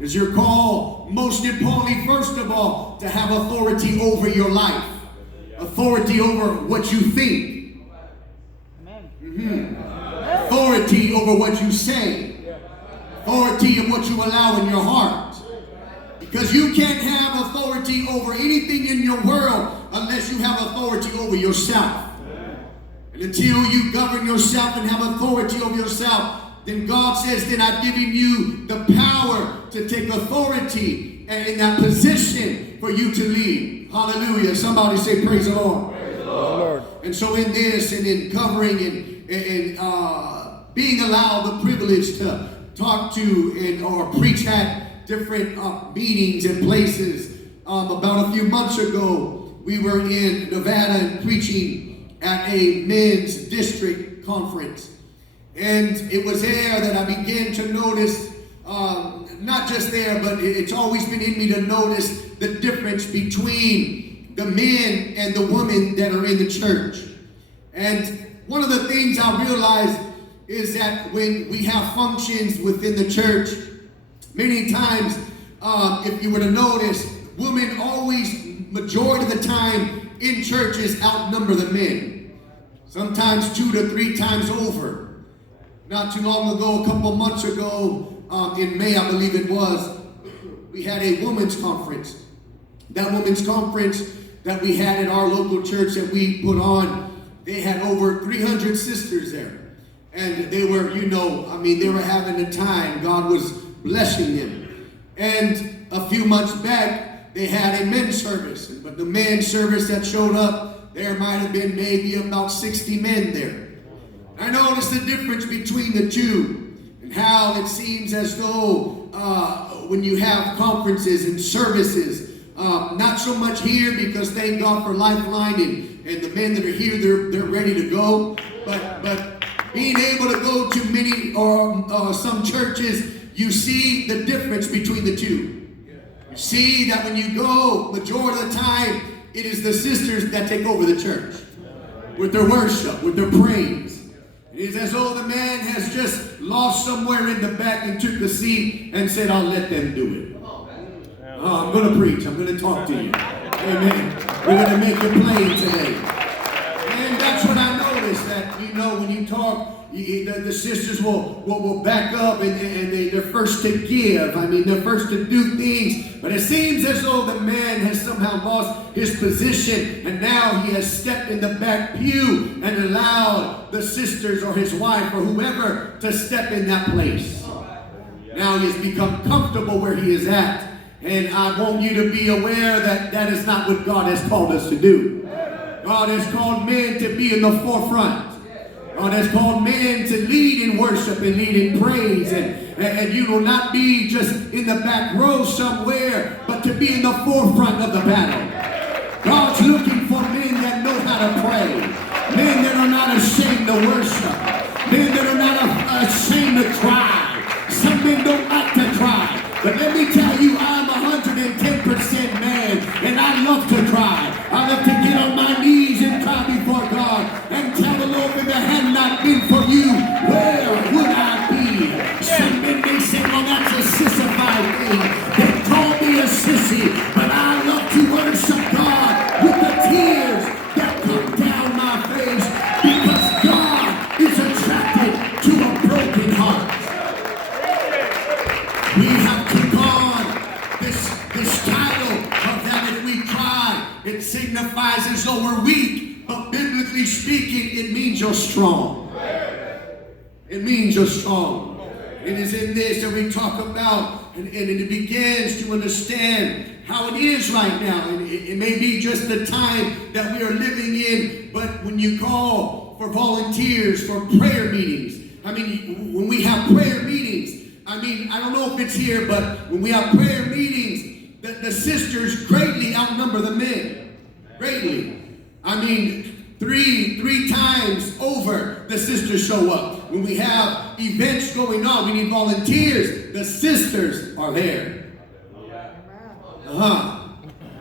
is you're called, most importantly, first of all, to have authority over your life. Authority over what you think. Authority over what you say. Authority of what you allow in your heart. Because you can't have authority over anything in your world unless you have authority over yourself. And until you govern yourself and have authority over yourself, then God says, then I've given you the power to take authority in that position for you to lead. Hallelujah. Somebody say, praise the Lord. Praise the Lord. And so in this and in covering and being allowed the privilege to talk to or preach at different meetings and places. About a few months ago, we were in Nevada and preaching at a men's district conference. And it was there that I began to notice, not just there, but it's always been in me to notice the difference between the men and the women that are in the church. And one of the things I realized is that when we have functions within the church, many times, if you were to notice, women always, majority of the time in churches, outnumber the men. Sometimes 2 to 3 times over. Not too long ago, a couple months ago, in May, I believe it was, we had a women's conference. That women's conference that we had at our local church that we put on, they had over 300 sisters there. And they were, they were having a time. God was blessing them. And a few months back, they had a men's service. But the men's service that showed up, there might have been maybe about 60 men there. I noticed the difference between the two and how it seems as though when you have conferences and services, not so much here because thank God for Lifeline and the men that are here, they're ready to go. But being able to go to many or some churches, you see the difference between the two. You see that when you go, majority of the time, it is the sisters that take over the church with their worship, with their praise. It is as though the man has just lost somewhere in the back and took the seat and said, I'll let them do it. I'm going to preach. I'm going to talk to you. Amen. We're going to make it plain today. And that's what I noticed, that, when you talk, the sisters will back up and they're first to give. They're first to do things. But it seems as though the man has somehow lost his position and now he has stepped in the back pew and allowed the sisters or his wife or whoever to step in that place. Now he has become comfortable where he is at. And I want you to be aware that that is not what God has called us to do. God has called men to be in the forefront. God has called men to lead in worship and lead in praise. And you will not be just in the back row somewhere, but to be in the forefront of the battle. God's looking for men that know how to pray. Men that are not ashamed to worship. Men that are not ashamed to cry. Some men don't like to cry. But let me tell you, I'm 110% man, and I love to cry. I love to get on my knees and cry before God and tell the Lord, if it had not been for you, where would I be? Some men may say, well, that's a sissified thing. They call me a sissy, but I love to worship God with the tears that come down my face because God is attracted to a broken heart. We have took on this title of that if we cry, it signifies as though we're weak, but biblically speaking, it means you're strong. It means you're strong. It is in this that we talk about, and it begins to understand how it is right now. And it may be just the time that we are living in, but when you call for volunteers for prayer meetings, when we have prayer meetings, I don't know if it's here, but when we have prayer meetings, the sisters greatly outnumber the men. Greatly. Three times over, the sisters show up. When we have events going on, we need volunteers. The sisters are there.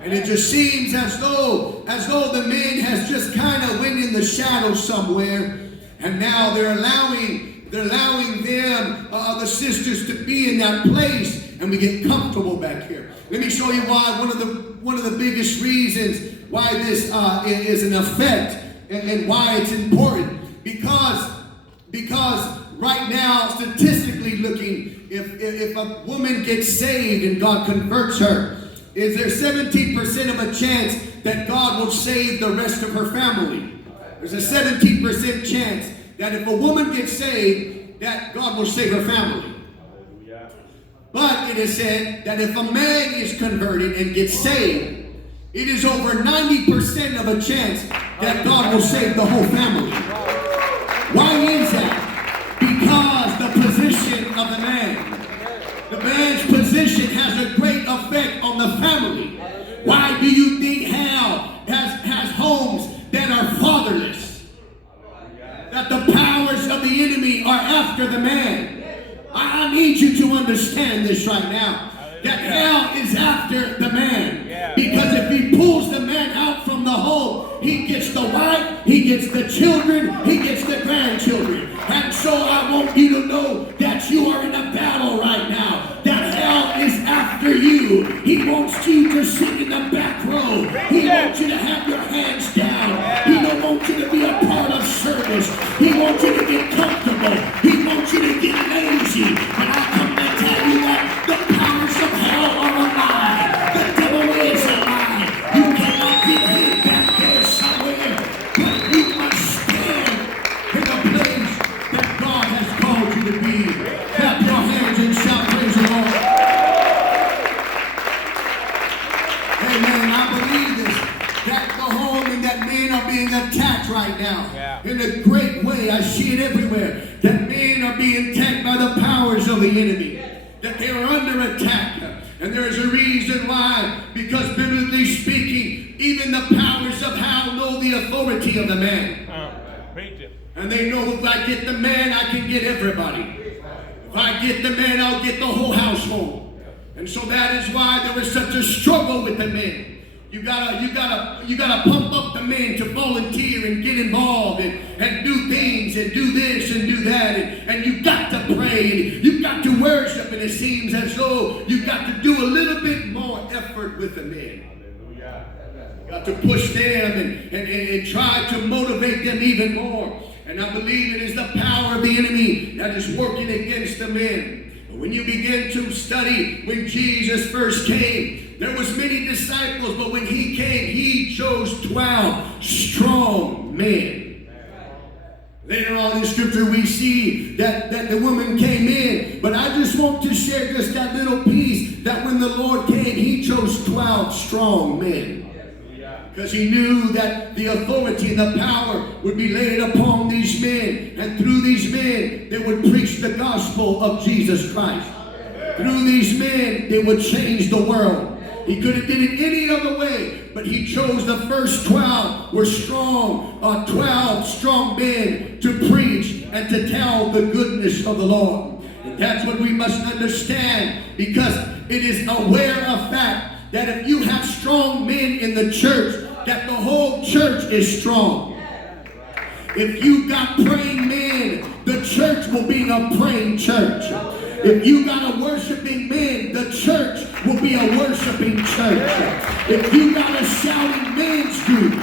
And it just seems as though the men has just kind of went in the shadows somewhere, and now they're allowing them, the sisters, to be in that place. and we get comfortable back here. Let me show you why one of the biggest reasons why this is an effect and why it's important. Because right now, statistically looking, if a woman gets saved and God converts her, is there 17% of a chance that God will save the rest of her family? There's a 17% chance that if a woman gets saved, that God will save her family. But it is said that if a man is converted and gets saved, it is over 90% of a chance that God will save the whole family. Why is that? Because the position of the man. The man's position has a great effect on the family. Why do you think Hal has homes that are fatherless? That the powers of the enemy are after the man. I need you to understand this right now. That hell is after the man. Because if he pulls the man out from the home, he gets the wife, he gets the children, he gets the grandchildren. And so I want you to know that you are in a battle right now. That hell is after you. He wants you to sit in the back row. He wants you to have your hands down. He don't want you to be a part of service. He wants you to get comfortable. He wants you to get lazy. But I come to tell you that the powers of hell are alive. The devil is alive. You cannot get him back there somewhere. But you must stand in the place that God has called you to be. Clap your hands and shout praise the Lord. Amen. I believe this. That the home and that men are being attacked right now. In a great way. I see it everywhere. That men are being attacked by the powers of the enemy. That they are under attack. And there is a reason why. Because biblically speaking, even the powers of hell know the authority of the man. And they know if I get the man, I can get everybody. If I get the man, I'll get the whole household. And so that is why there is such a struggle with the men. You gotta pump up the men to volunteer and get involved and do things and do this and do that. And you got to pray and you got to worship, and it seems as though you got to do a little bit more effort with the men. You got to push them and try to motivate them even more. And I believe it is the power of the enemy that is working against the men. When you begin to study, when Jesus first came, there was many disciples, but when he came, he chose 12 strong men. Later on in scripture, we see that the woman came in, but I just want to share just that little piece, that when the Lord came, he chose 12 strong men. Because he knew that the authority and the power would be laid upon these men. And through these men, they would preach the gospel of Jesus Christ. Through these men, they would change the world. He could have did it any other way, but he chose the first 12 were strong, 12 strong men to preach and to tell the goodness of the Lord. And that's what we must understand, because it is aware of fact that if you have strong men in the church, that the whole church is strong. If you got praying men, the church will be a praying church. If you got a worshiping men, the church will be a worshiping church. If you got a shouting men's group,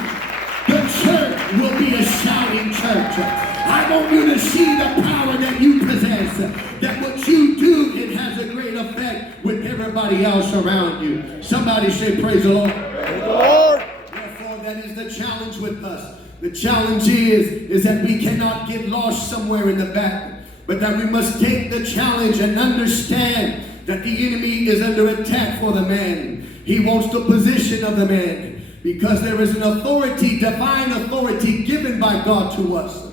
the church will be a shouting church. I want you to see the power that you possess, that what you do, it has a great effect with everybody else around you. Somebody say praise the Lord. Praise the Lord. Therefore, that is the challenge with us. The challenge is that we cannot get lost somewhere in the back, but that we must take the challenge and understand that the enemy is under attack for the man. He wants the position of the man, because there is an authority, divine authority given by God to us.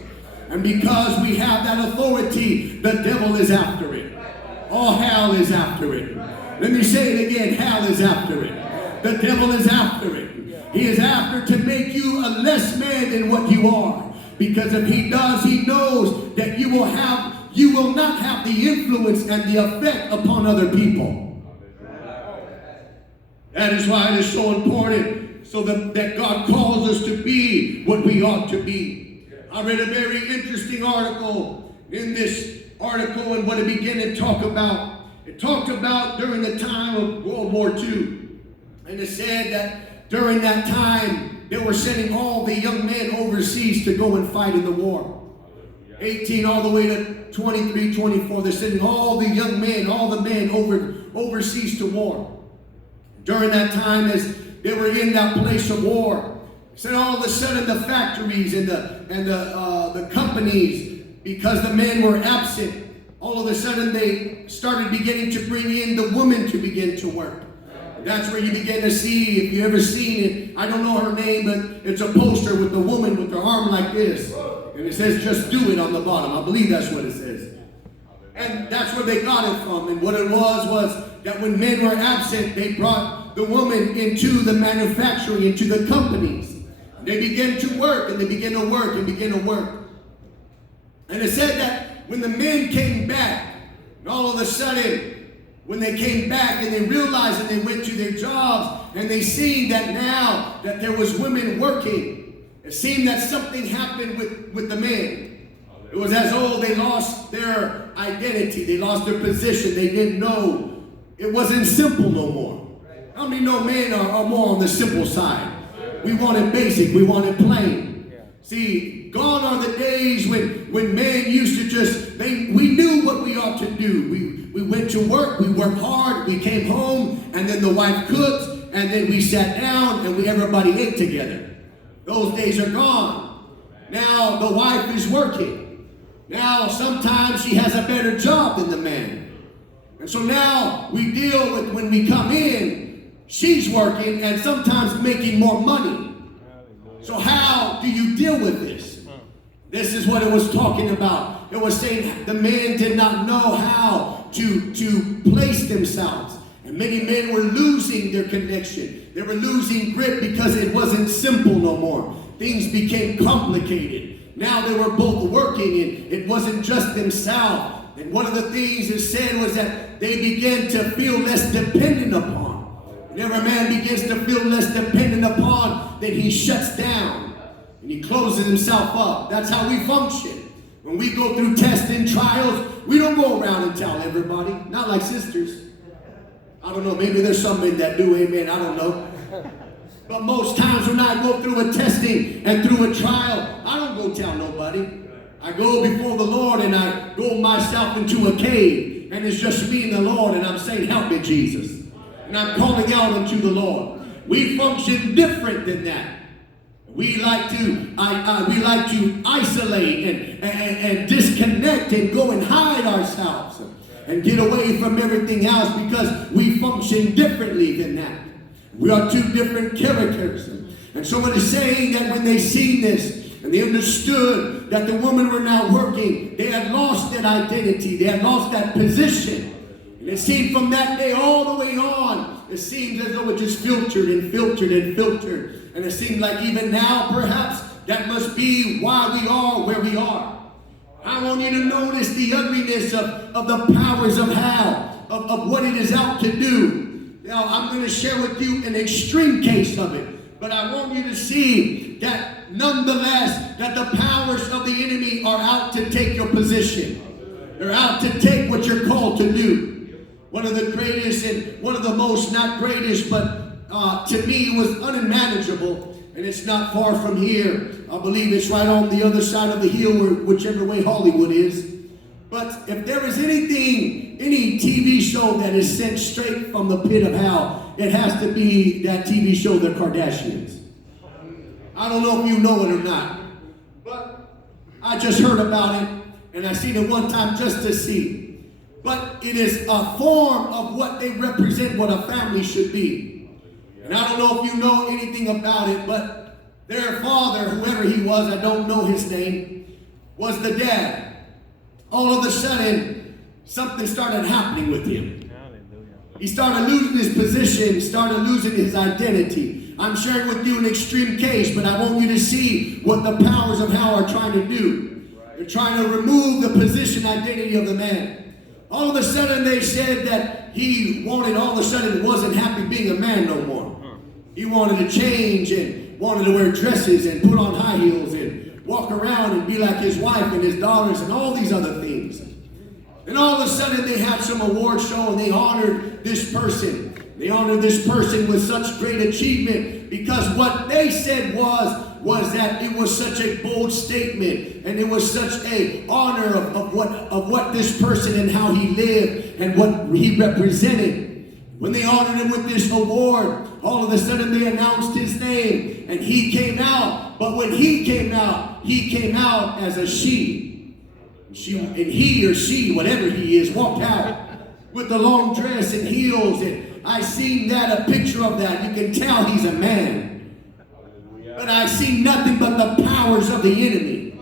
And because we have that authority, the devil is after it. All hell is after it. Let me say it again, hell is after it. The devil is after it. He is after to make you a less man than what you are. Because if he does, he knows that you will not have the influence and the effect upon other people. That is why it is so important, so that God calls us to be what we ought to be. I read a very interesting article in this article, and what it began to talk about It talked about during the time of World War II. And it said that during that time, they were sending all the young men overseas to go and fight in the war. 18 all the way to 23, 24. They're sending all the young men, all the men overseas to war. During that time, as they were in that place of war, said all of a sudden the factories and the companies, because the men were absent, all of a sudden they started beginning to bring in the woman to begin to work. That's where you begin to see, if you ever seen it, I don't know her name, but it's a poster with the woman with her arm like this. And it says, just do it on the bottom. I believe that's what it says. And that's where they got it from. And what it was that when men were absent, they brought the woman into the manufacturing, into the companies. They began to work, and they began to work, and began to work. And it said that when the men came back, and all of a sudden, when they came back and they realized and they went to their jobs and they seen that now that there was women working, it seemed that something happened with the men. It was as though they lost their identity. They lost their position. They didn't know. It wasn't simple no more. How many know men are more on the simple side? We want it basic. We want it plain. See, gone are the days when men used to just, we knew what we ought to do. We went to work, we worked hard, we came home, and then the wife cooked, and then we sat down and everybody ate together. Those days are gone. Now the wife is working. Now sometimes she has a better job than the man. And so now we deal with, when we come in, she's working and sometimes making more money. So how do you deal with this? This is what it was talking about. It was saying the men did not know how to place themselves. And many men were losing their connection. They were losing grip because it wasn't simple no more. Things became complicated. Now they were both working, and it wasn't just themselves. And one of the things it said was that they began to feel less dependent upon. Whenever a man begins to feel less dependent upon, then he shuts down and he closes himself up. That's how we function. When we go through tests and trials, we don't go around and tell everybody. Not like sisters. I don't know, maybe there's some men that do, amen, I don't know. But most times when I go through a testing and through a trial, I don't go tell nobody. I go before the Lord and I go myself into a cave, and it's just me and the Lord, and I'm saying, help me, Jesus. And I'm calling out unto the Lord. We function different than that. We like to isolate and disconnect and go and hide ourselves and get away from everything else because we function differently than that. We are two different characters. And so it is saying that when they seen this and they understood that the women were now working, they had lost that identity. They had lost that position. And it seemed from that day all the way on, it seems as though it just filtered and filtered and filtered. And it seemed like even now, perhaps, that must be why we are where we are. I want you to notice the ugliness of the powers of hell, of what it is out to do. Now, I'm going to share with you an extreme case of it. But I want you to see that nonetheless, that the powers of the enemy are out to take your position. They're out to take what you're called to do. One of the greatest and one of the most, not greatest, but to me, it was unmanageable, and it's not far from here. I believe it's right on the other side of the hill, whichever way Hollywood is. But if there is anything, any TV show that is sent straight from the pit of hell, it has to be that TV show, The Kardashians. I don't know if you know it or not, but I just heard about it, and I seen it one time just to see. But it is a form of what they represent, what a family should be. And I don't know if you know anything about it, but their father, whoever he was, I don't know his name, was the dad. All of a sudden, something started happening with him. He started losing his position, started losing his identity. I'm sharing with you an extreme case, but I want you to see what the powers of hell are trying to do. They're trying to remove the position identity of the man. All of a sudden, they said that he wanted, all of a sudden, wasn't happy being a man no more. He wanted to change and wanted to wear dresses and put on high heels and walk around and be like his wife and his daughters and all these other things. And all of a sudden they had some award show and they honored this person. They honored this person with such great achievement because what they said was that it was such a bold statement and it was such a honor of what this person and how he lived and what he represented. When they honored him with this award, all of a sudden they announced his name and he came out. But when he came out as a she. And he or she, whatever he is, walked out with the long dress and heels. And I seen that, a picture of that. You can tell he's a man. But I see nothing but the powers of the enemy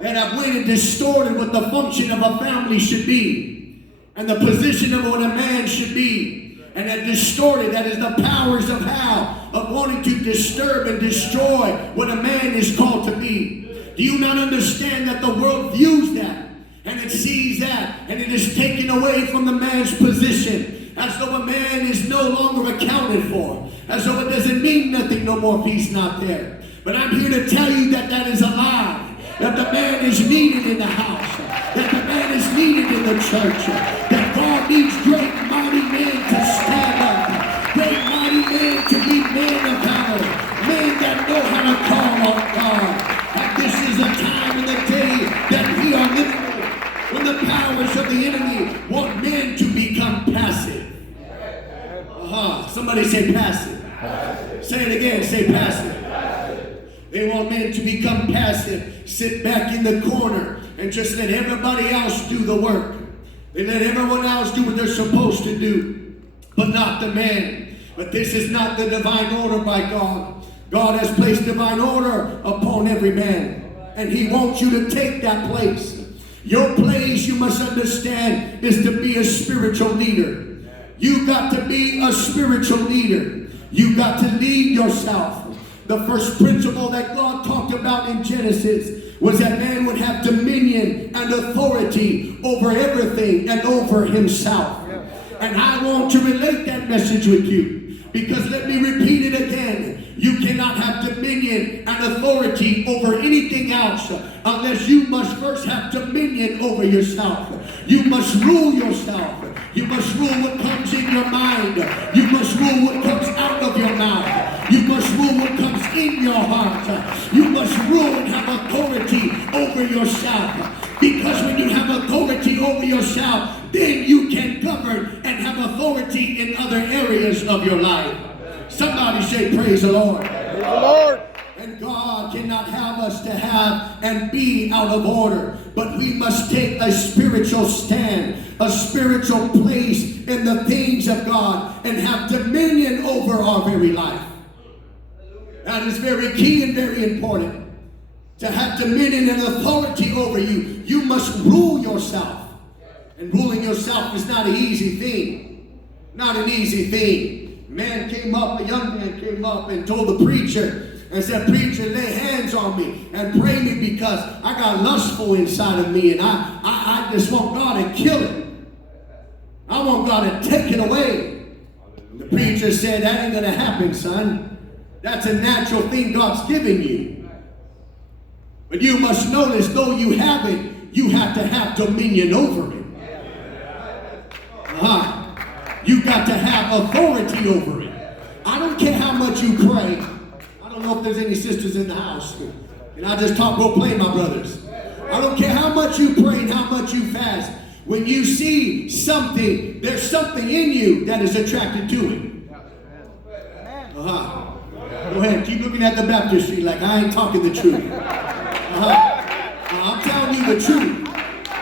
that have went and distorted what the function of a family should be and the position of what a man should be. And that distorted, that is the powers of hell, of wanting to disturb and destroy what a man is called to be. Do you not understand that the world views that and it sees that and it is taken away from the man's position as though a man is no longer accounted for, as though it doesn't mean nothing no more if he's not there. But I'm here to tell you that that is a lie, that the man is needed in the house, that the man is needed in the church, that God needs great mighty men to stand up, great mighty men to be men of valor, men that know how to call on God. This is a time in the day that we are living in when the powers of the enemy want men to become passive. Somebody say passive. Say it again, say passive. They want men to become passive, sit back in the corner and just let everybody else do the work. They let everyone else do what they're supposed to do, but not the man. But this is not the divine order by God. God has placed divine order upon every man, and he wants you to take that place. Your place, you must understand, is to be a spiritual leader. You got to be a spiritual leader. You got to lead yourself. The first principle that God talked about in Genesis was that man would have dominion and authority over everything and over himself. And I want to relate that message with you, because let me repeat it again. You cannot have dominion and authority over anything else unless you must first have dominion over yourself. You must rule yourself. You must rule what comes in your mind. You must rule what comes out of your mouth. You must rule what comes in your heart. You must rule and have authority over yourself. Because when you have authority over yourself, then you can govern and have authority in other areas of your life. Somebody say, praise the Lord. Praise the Lord. And God cannot have us to have and be out of order, but we must take a spiritual stand, a spiritual place in the things of God, and have dominion over our very life. That is very key and very important. To have dominion and authority over you, you must rule yourself. And ruling yourself is not an easy thing. Not an easy thing. A young man came up and told the preacher and said, preacher, lay hands on me and pray me because I got lustful inside of me and I just want God to kill it. I want God to take it away. And the preacher said, that ain't going to happen, son. That's a natural thing God's giving you. But you must notice, though you have it, you have to have dominion over it. You got to have authority over it. I don't care how much you pray. I don't know if there's any sisters in the house. And I just talk role play, my brothers. I don't care how much you pray and how much you fast. When you see something, there's something in you that is attracted to it. Go ahead, keep looking at the baptistry like I ain't talking the truth. I'm telling you the truth.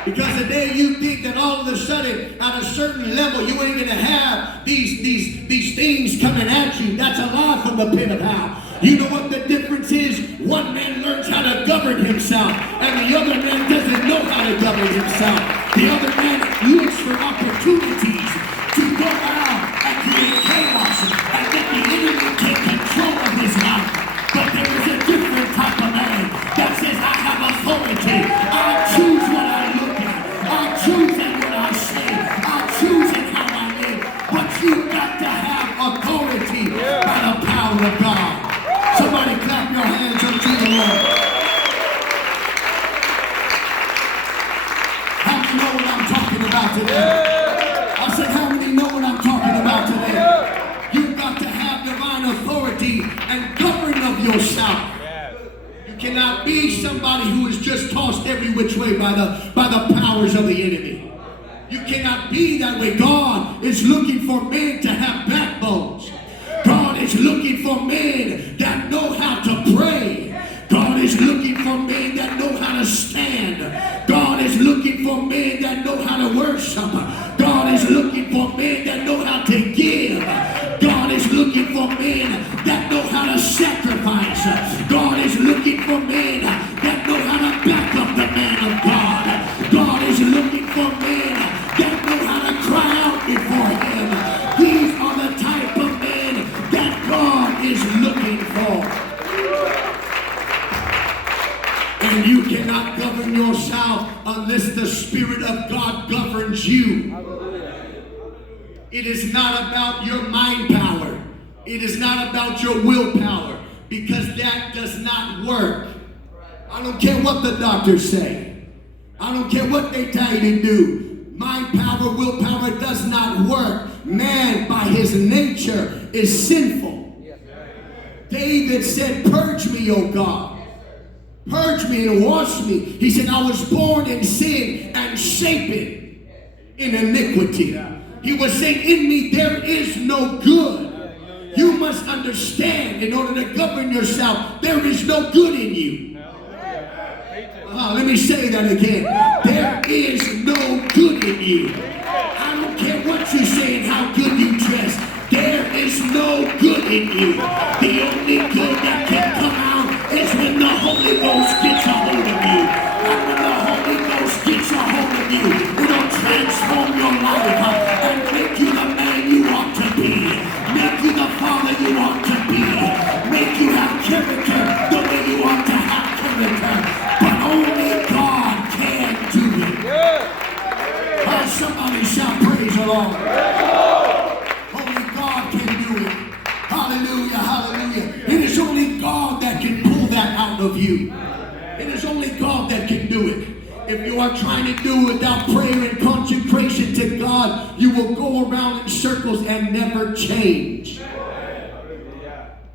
Because the day you think that all of a sudden, at a certain level, you ain't going to have these things coming at you, that's a lie from the pit of hell. You know what the difference is? One man learns how to govern himself, and the other man doesn't know how to govern himself. The other man looks for opportunities to go out and create chaos and let the enemy take control of his life. But there is a different type of man that says, I have authority. I choose what I look at. I choose in what I say. I choose in how I live. But you got to have authority by the power of God. Somebody clap your hands unto the Lord. How do you know what I'm talking about? and govern of yourself. You cannot be somebody who is just tossed every which way by the powers of the enemy. You cannot be that way. God is looking for men to have backbones. God is looking for men that know how to pray. God is looking for men that know how to stand. God is looking for men that know how to worship. God is looking for men that know how to give. God is looking for men that know how to sacrifice. God is looking for men that know how to back up the man of God. God is looking for men that know how to cry out before him. These are the type of men that God is looking for. And you cannot govern yourself unless the Spirit of God governs you. It is not about your mind power. It is not about your willpower, because that does not work. I don't care what the doctors say. I don't care what they tell you to do. Mind power, willpower does not work. Man, by his nature, is sinful. David said, "Purge me, O God. Purge me and wash me." He said, "I was born in sin and shapen in iniquity." He was saying, in me there is no good. You must understand, in order to govern yourself, there is no good in you. Let me say that again. There is no good in you. I don't care what you say and how good you dress. There is no good in you. The only good that can come out is when the Holy Ghost gets a hold of you. And when the Holy Ghost gets a hold of you, it'll transform your life and make you the man you ought to be. Make you the father you ought to be. Make you have character the way you ought to have character. But only God can do it. Somebody shout praise the Lord. Only God can do it. Hallelujah, hallelujah. It is only God that can pull that out of you. It is only God that can do it. If you are trying to do it without prayer and consecration to God, you will go around in circles and never change.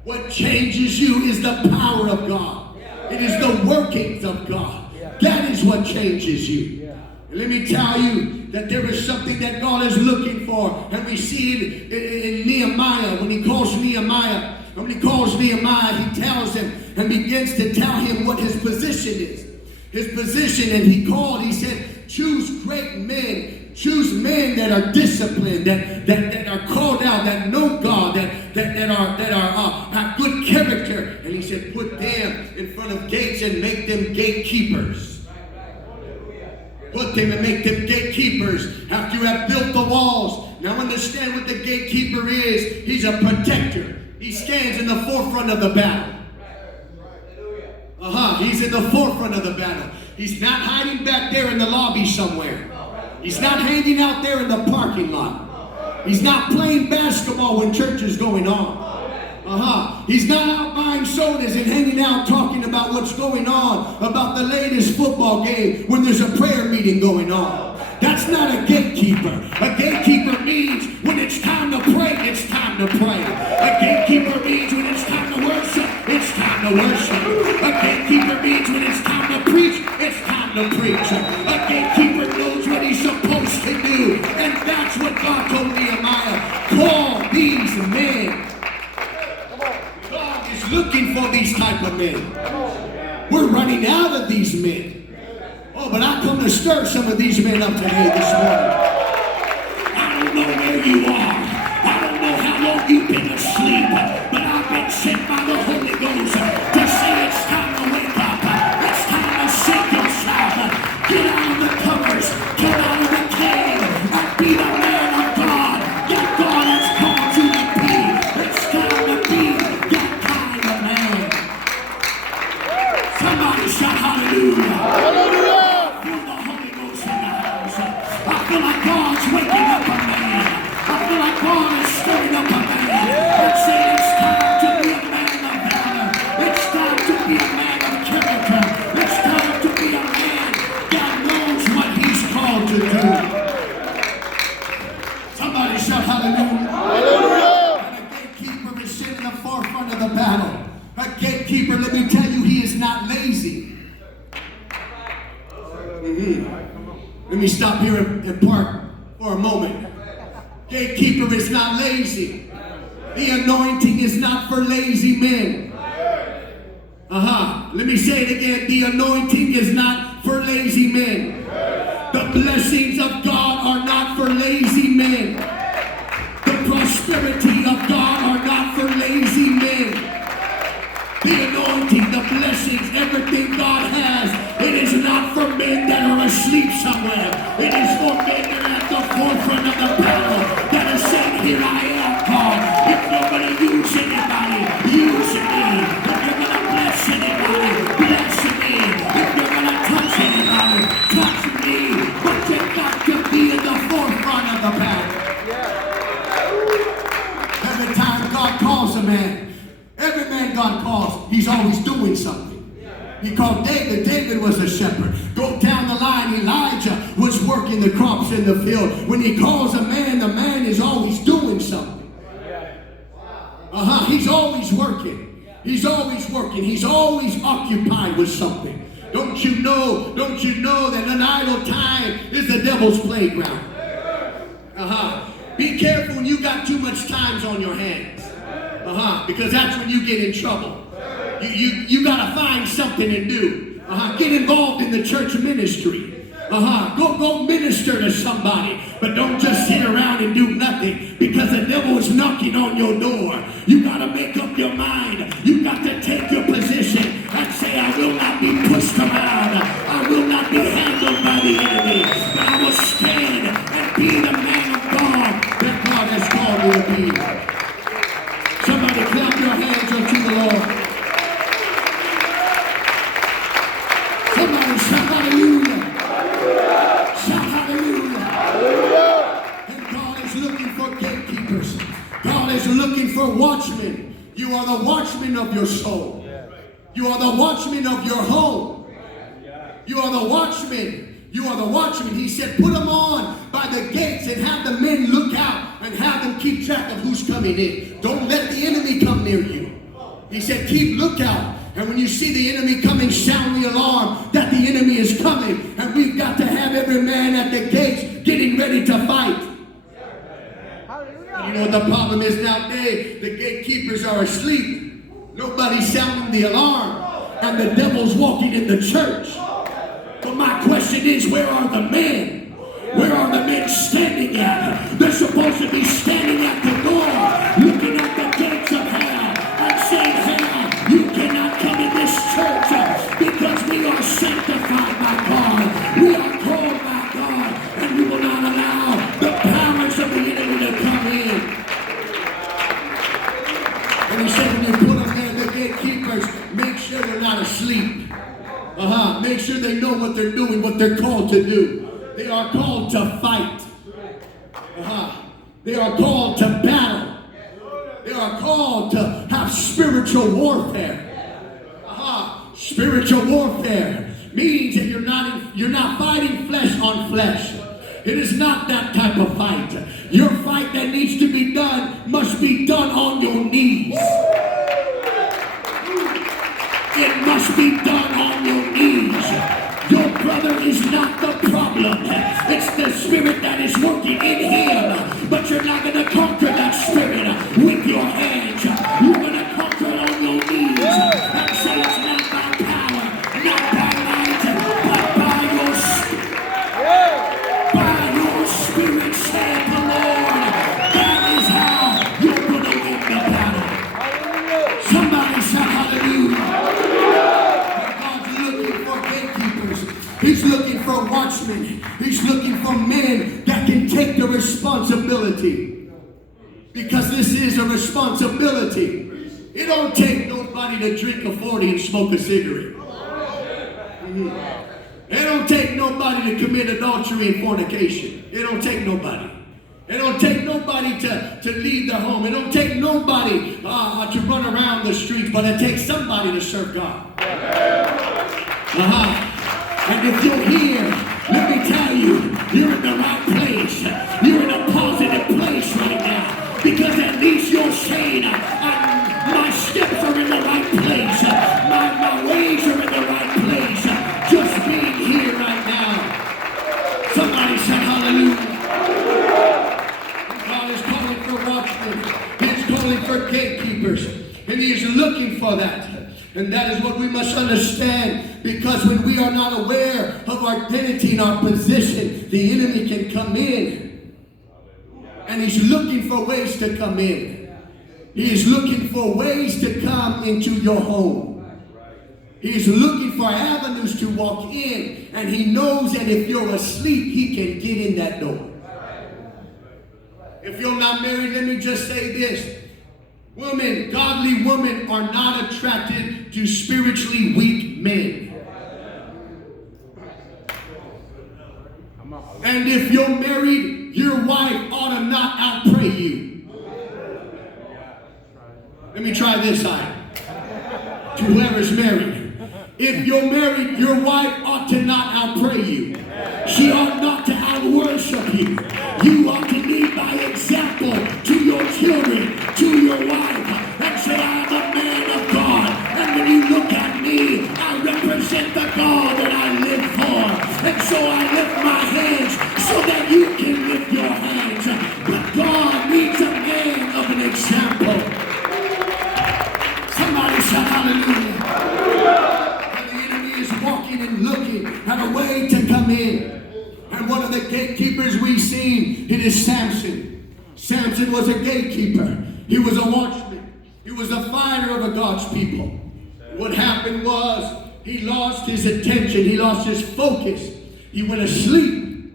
What changes you is the power of God. It is the workings of God. That is what changes you. And let me tell you that there is something that God is looking for. And we see it in Nehemiah. When he calls Nehemiah, he tells him and begins to tell him what his position is. His position, and he said, choose great men. Choose men that are disciplined, that are called out, that know God, that have good character. And he said, put them in front of gates and make them gatekeepers. Put them and make them gatekeepers after you have built the walls. Now understand what the gatekeeper is. He's a protector. He stands in the forefront of the battle. He's in the forefront of the battle. He's not hiding back there in the lobby somewhere. He's not hanging out there in the parking lot. He's not playing basketball when church is going on. He's not out buying sodas and hanging out talking about what's going on, about the latest football game when there's a prayer meeting going on. That's not a gatekeeper. A gatekeeper means when it's time to pray, it's time to pray. A gatekeeper means when it's time to worship, it's time to worship. A gatekeeper means when it's time to preach, it's time to preach. A gatekeeper knows what he's supposed to do. And that's what God told Nehemiah. Call these men. God is looking for these type of men. We're running out of these men. Oh, but I come to stir some of these men up today this morning. I don't know where you are. I don't know how long you've been asleep. But I've been sent by the Holy Ghost to say it's time to wake up. It's time to shake yourself. Get out of the covers. Get out of the cave. And be the man of God that God has called you to be. It's time to be that kind of man. Somebody shout hallelujah. Hallelujah. I feel like God's waking up a man. I feel me stop here and park for a moment. Gatekeeper is not lazy. The anointing is not for lazy men. Let me say it again. The anointing is not for lazy men. The blessings of God are not for lazy men. The prosperity of God are not for lazy men. The anointing, the blessings, everything God has, it is not for men that are asleep somewhere. It is for men that are at the forefront of the battle, that are saying, here I am, God. If you're going to use anybody, use me. If you're going to bless anybody, bless me. If you're going to touch anybody, touch me. But you've got to be in the forefront of the battle. Every time God calls a man, every man God calls, he's always doing something. He called David. David was a shepherd. Go down the line. Elijah was working the crops in the field. When he calls a man, the man is always doing something. He's always working. He's always working. He's always occupied with something. Don't you know that an idle time is the devil's playground? Be careful when you got too much time on your hands. Because that's when you get in trouble. You got to find something to do. Get involved in the church ministry. Go minister to somebody. But don't just sit around and do nothing, because the devil is knocking on your door. You got to make up your mind. You got to take your position and say, I will not be pushed around. I will not be handled by the enemy. But I will stand and be the man of God that God has called me to be. Somebody clap your hands unto the Lord. Somebody shout hallelujah. Shout hallelujah. And God is looking for gatekeepers. God is looking for watchmen. You are the watchman of your soul. You are the watchman of your home. You are the watchman. You are the watchman. He said, put them on by the gates and have the men look out and have them keep track of who's coming in. Don't let the enemy come near you. He said, keep lookout. And when you see the enemy coming, sound the alarm that the enemy is coming. And we've got to have every man at the gates getting ready to fight. And you know what the problem is nowadays? The gatekeepers are asleep. Nobody's sounding the alarm. And the devil's walking in the church. But my question is, where are the men? Where are the men standing at? They're supposed to be standing at the door, looking at the gates of hell and saying, hell, you cannot come in this church because we are sanctified by God. We are called by God, and we will not allow the powers of the enemy to come in. And he said, when you put them there, the gatekeepers, make sure they're not asleep. Make sure they know what they're doing, what they're called to do. They are called to fight. They are called to battle. They are called to have spiritual warfare. Spiritual warfare means that you're not fighting flesh on flesh. It is not that type of fight. Your fight that needs to be done must be done on your knees. It must be done on your knees. Your brother is not the problem. It's the spirit that is working in him. But you're not going to conquer that spirit with your hands. You're going to conquer it on your knees and say it's not by power, not by might, but by your spirit. By your spirit, saith the Lord. That is how you're going to win the battle. Somebody shout hallelujah. He's looking for watchmen. He's looking for men that can take the responsibility. Because this is a responsibility. It don't take nobody to drink a 40 and smoke a cigarette. It don't take nobody to commit adultery and fornication. It don't take nobody. It don't take nobody to leave their home. It don't take nobody to run around the streets, but it takes somebody to serve God. And if you're here, let me tell you, you're in the right place. You're in a positive place right now. Because at least you're saying, my steps are in the right place. My ways are in the right place. Just being here right now. Somebody only for gatekeepers. And he is looking for that. And that is what we must understand, because when we are not aware of our identity and our position, the enemy can come in. And he's looking for ways to come in. He is looking for ways to come into your home. He's looking for avenues to walk in, and he knows that if you're asleep, he can get in that door. If you're not married, let me just say this. Women, godly women, are not attracted to spiritually weak men. And if you're married, your wife ought to not outpray you. Let me try this side. To whoever's married. If you're married, your wife ought to not outpray you. She ought not to outworship you. You ought to lead by example to your children, to your wife, and say, I'm a man of God. And when you look at me, I represent the God that I live for. And so I lift my hands so that you can lift your hands. But God needs a man of an example. Somebody shout hallelujah. Walking and looking at a way to come in. And one of the gatekeepers we've seen, it is Samson. Samson was a gatekeeper. He was a watchman. He was a fighter of the God's people. What happened was he lost his attention. He lost his focus. He went asleep.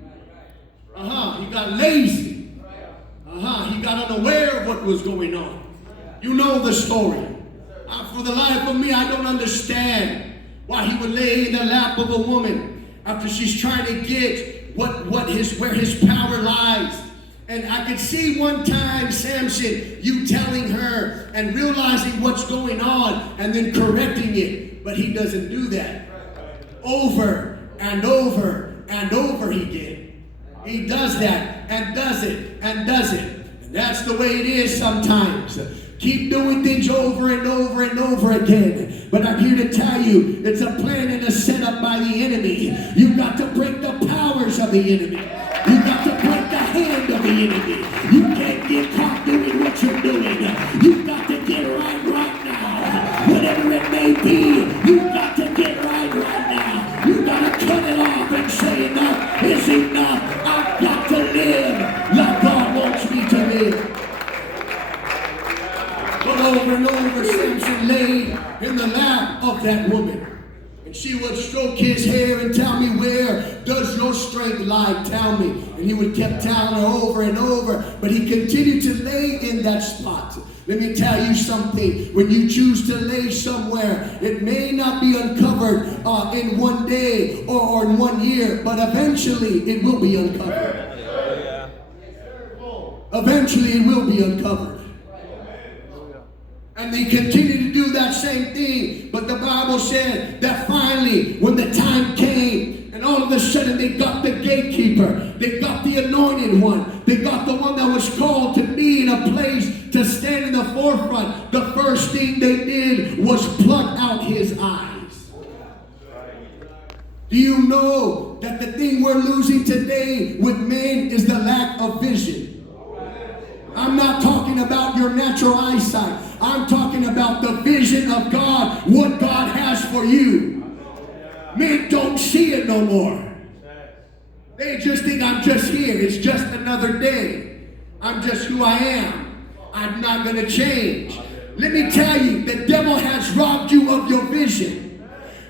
He got lazy. He got unaware of what was going on. You know the story. For the life of me, I don't understand why he would lay in the lap of a woman after she's trying to get where his power lies. And I could see one time, Samson, you telling her and realizing what's going on and then correcting it. But he doesn't do that. Over and over and over he did. He does that and does it and does it. And that's the way it is sometimes. Keep doing things over and over and over again. But I'm here to tell you, it's a plan and a setup by the enemy. You've got to break the powers of the enemy. You've got to break the hand of the enemy. You can't get caught doing what you're doing. You've got to get right now. Whatever it may be, you've got to get right now. You've got to cut it off and say enough is enough. I've got to live like God wants me to live. Over and over, Samson laid in the lap of that woman. And she would stroke his hair and tell me, where does your strength lie? Tell me. And he would keep telling her over and over. But he continued to lay in that spot. Let me tell you something. When you choose to lay somewhere, it may not be uncovered in one day or in 1 year. But eventually it will be uncovered. Eventually it will be uncovered. And they continued to do that same thing. But the Bible said that finally, when the time came, and all of a sudden they got the gatekeeper, they got the anointed one, they got the one that was called to be in a place to stand in the forefront. The first thing they did was pluck out his eyes. Do you know that the thing we're losing today with men is the lack of vision? I'm not talking about your natural eyesight. I'm talking about the vision of God, what God has for you. Men don't see it no more. They just think I'm just here. It's just another day. I'm just who I am. I'm not going to change. Let me tell you, the devil has robbed you of your vision.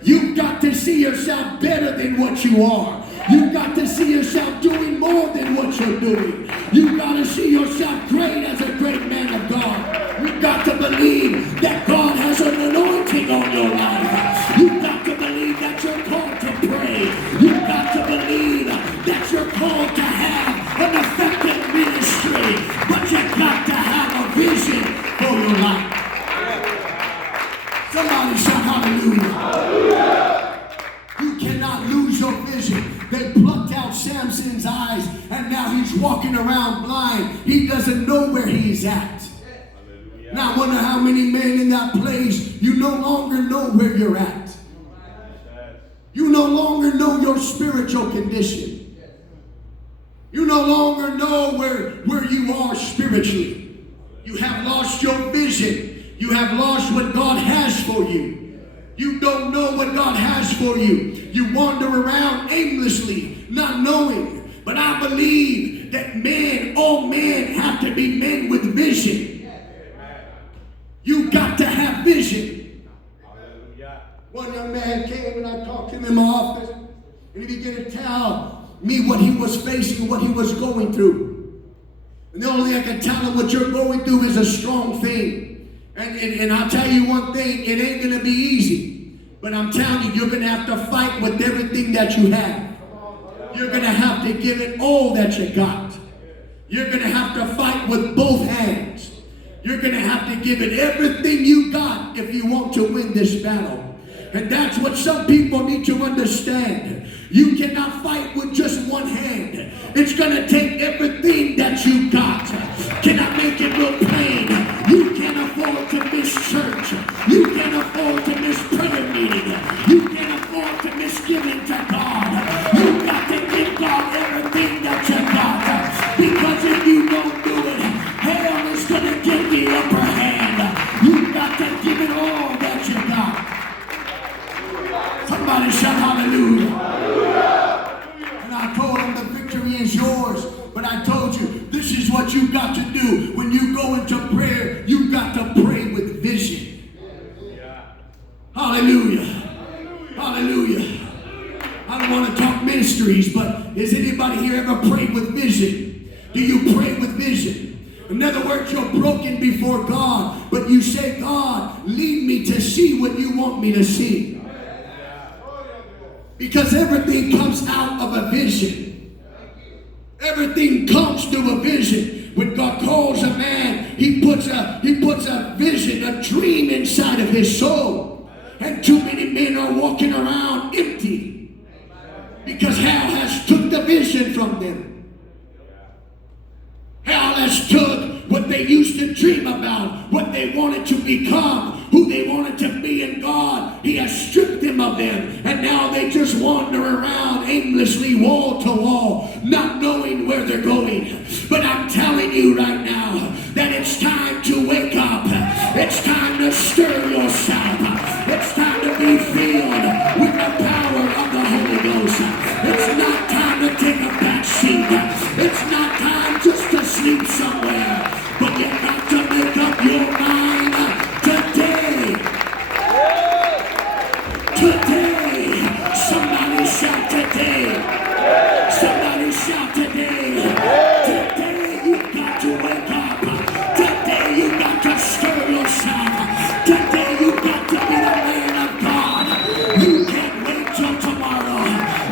You've got to see yourself better than what you are. You've got to see yourself doing more than what you're doing. You've got to see yourself great as a great man of God. You've got to believe that God has an anointing on your life. You've got to believe that you're called to pray. You've got to believe that you're called to have an effective ministry. But you've got to have a vision for your life. Somebody shout hallelujah. You cannot lose your vision. They plucked out Samson's eyes, and now he's walking around blind. He doesn't know where he's at. Now I wonder how many men in that place, you no longer know where you're at. You no longer know your spiritual condition. You no longer know where you are spiritually. You have lost your vision. You have lost what God has for you. You don't know what God has for you. You wander around aimlessly, not knowing. But I believe that all men have to be men with vision. You got to have vision. One young man came and I talked to him in my office, and he began to tell me what he was facing, what he was going through. And the only thing I can tell him, what you're going through is a strong thing. And I'll tell you one thing, it ain't going to be easy. But I'm telling you, you're going to have to fight with everything that you have. You're going to have to give it all that you got. You're going to have to fight with both hands. You're going to have to give it everything you got if you want to win this battle. And that's what some people need to understand. You cannot fight with just one hand. It's going to take everything that you got. Can I make it real plain? You can't afford to miss church. You can't afford to miss prayer meeting. You can't afford to miss giving to God. You got to give God everything that you got. Because if you don't do it, hell is going to get the upper hand. You got to give it all that you got. Somebody shout hallelujah. And I told him the victory is yours. But I told you, this is what you got to do. When you go into prayer, you got to pray with vision. Hallelujah. Hallelujah. I don't want to talk ministries, but has anybody here ever prayed with vision? Do you pray with vision? In other words, you're broken before God, but you say, God, lead me to see what you want me to see. Because everything comes out of a vision. Everything comes through a vision. When God calls a man, he puts a vision, a dream inside of his soul. And too many men are walking around empty. Because hell has took the vision from them. Hell has took what they used to dream about, what they wanted to become, who they wanted to be in God. He has stripped them of them. And now they just wander around aimlessly, wall to wall, not knowing where they're going. But I'm telling you right now that it's time to wake up. It's time to stir yourself. It's time to be filled with the power of the Holy Ghost. It's not time to take a back seat. It's not time just to sleep somewhere. But you got to make up your mind today. Today. Somebody shout today. Somebody shout today. Today you got to wake up. Today you got to stir yourself. Today you got to be the man of God. You can't wait till tomorrow.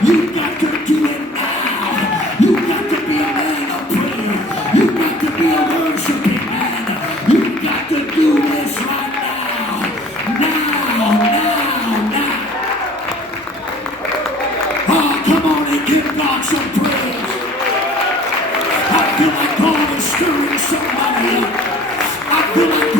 You got to do it now. You got to be a man of prayer. You got to be a worshiping man. You got to do this right now. Now. Oh, come on and give God some praise. I feel like God is stirring somebody up. I feel like